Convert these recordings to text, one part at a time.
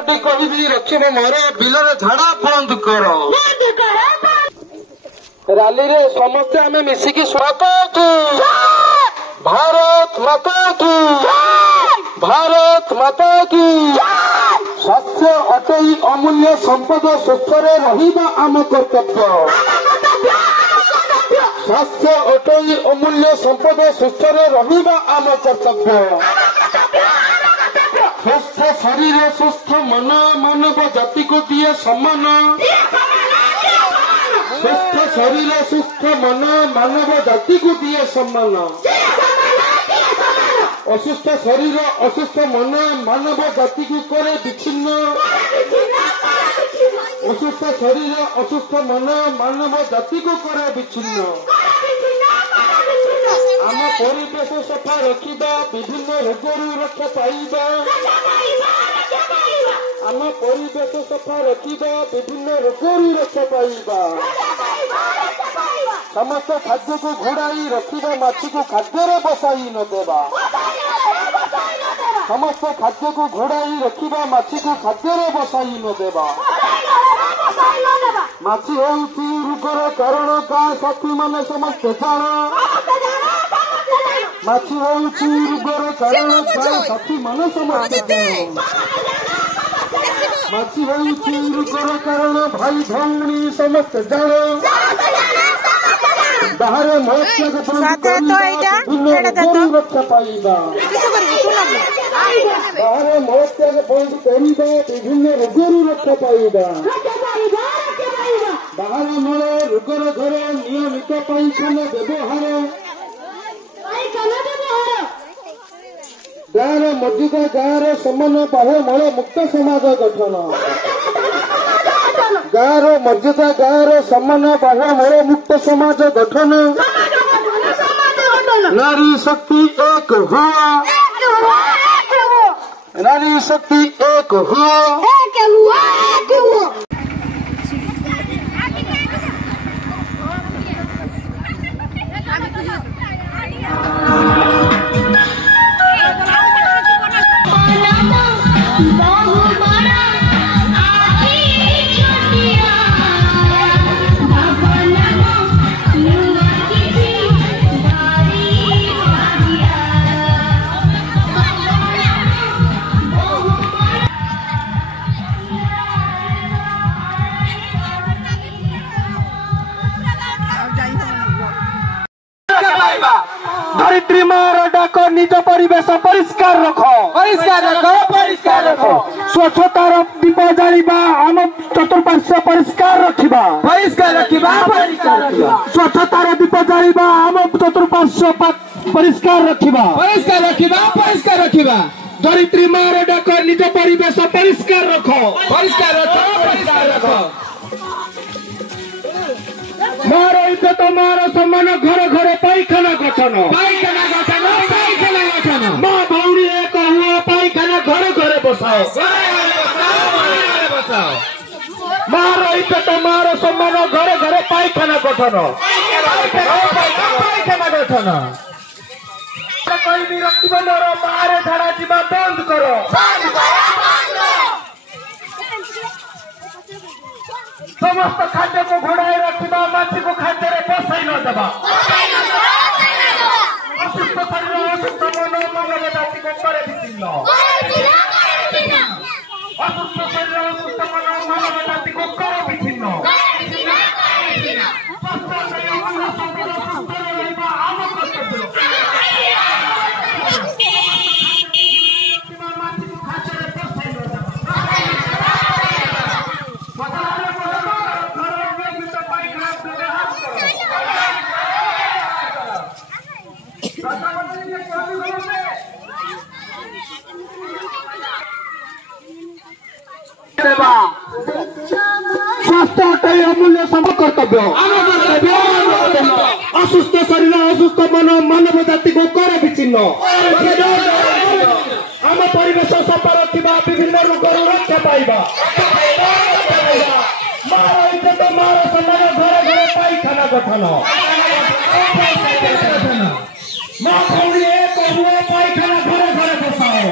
कथटी कहि रखिब मोर बिलरे झाड़ा बंद कर रैली रे समस्ते आमे मिसिकी माता की भारत माता की भारत माता की स्वास्थ्य अटई अमूल्य संपद सुस्थ रहिबा आम कर्तव्य स्वास्थ्य अटई अमूल्य संपद सुस्थ रहिबा आम कर्तव्य सुस्थ शरीर सुस्थ मन मानव जाति को दिए सम्मान सुस्थ शरीर सुस्थ मन मानव जाति को दिए सम्मान असुस्थ शरीर असुस्थ मन मानव जाति को करे विच्छिन्न असुस्थ शरीर असुस्थ मन मानव जाति को करे विच्छिन्न आम परिवेश सफा रखा विभिन्न रोगरू रक्षा पाइबा आम परिवेश सफा रखा विभिन्न रोगरू रक्षा पाइबा समस्त खाद्य को घोड़ाई रखा माछी को खाद्य बसाई न देवा समस्त खाद्य को घोड़ाई रखा माछी को खाद्य बसाई न देवा माछी होउछि रोगर कारण गाँ साथी माने समस्ते जाण माछी होउछि रोगर कारण गाँ साथी माने समस्ते जाण माछी होउछि रोगर कारण भाई भौणी समस्ते जाण बाहर मनुष्य रक्षा पाइबा बाहर मनुष्य बंद करवा विभिन्न रोगरू रक्षा पाइबा बाहर मल रोगर घर नियमित पैखाना व्यवहार गाँव मर्यादा गाँव समान बाह्य मल मुक्त समाज गठन गाँव मर्यादा गाँव समान बाह्य मल मुक्त समाज गठन नारी शक्ति एक हुआ नारी शक्ति एक हुआ धरित्री मार डाक निज परिवेश परिष्कार रख स्वच्छतार दीप जालिबा आम चतुर्पार्श्व परिष्कार रखिबा स्वच्छतार दीप जालिबा आम चतुर्पार्श्व परिष्कार रखिबा धरित्री मार डाक निज परिवेश परिष्कार रख मार इज्जत मार सम्मान घर घर पैखाना गठन माँ भौणी एक हुआ पैखाना घर घर बसाओ मार इज्जत मार सम्मान घर घर पैखाना गठन रखिब मोर बाहर झाड़ा जीवा बंद करो समस्त खाद्य को घोड़ाई रखा माछी को खाद्य बसाई न देवा असुस्थ शरीर असुस्थ मन मानव जाति को करे विच्छिन्न असुस्थ शरीर असुस्थ मन मानव जाति को करे विच्छिन्न स्वास्थ्य अटई अमूल्य संपद कर्तव्य असुस्थ शरीर असुस्थ मन मानव जाति को कर विच्छिन्न आम परिवेश सफा रखा विभिन्न रोगरू रक्षा पाइबा मार इज्जत मार सम्मान घर घर पैखाना गठन माँ भौणी एक हुआ पैखाना घर घर बसाओ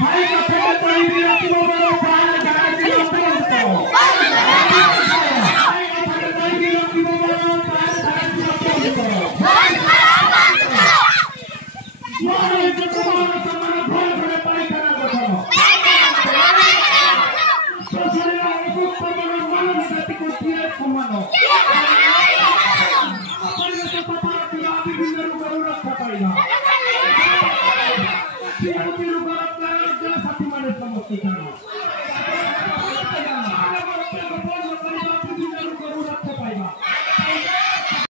भाई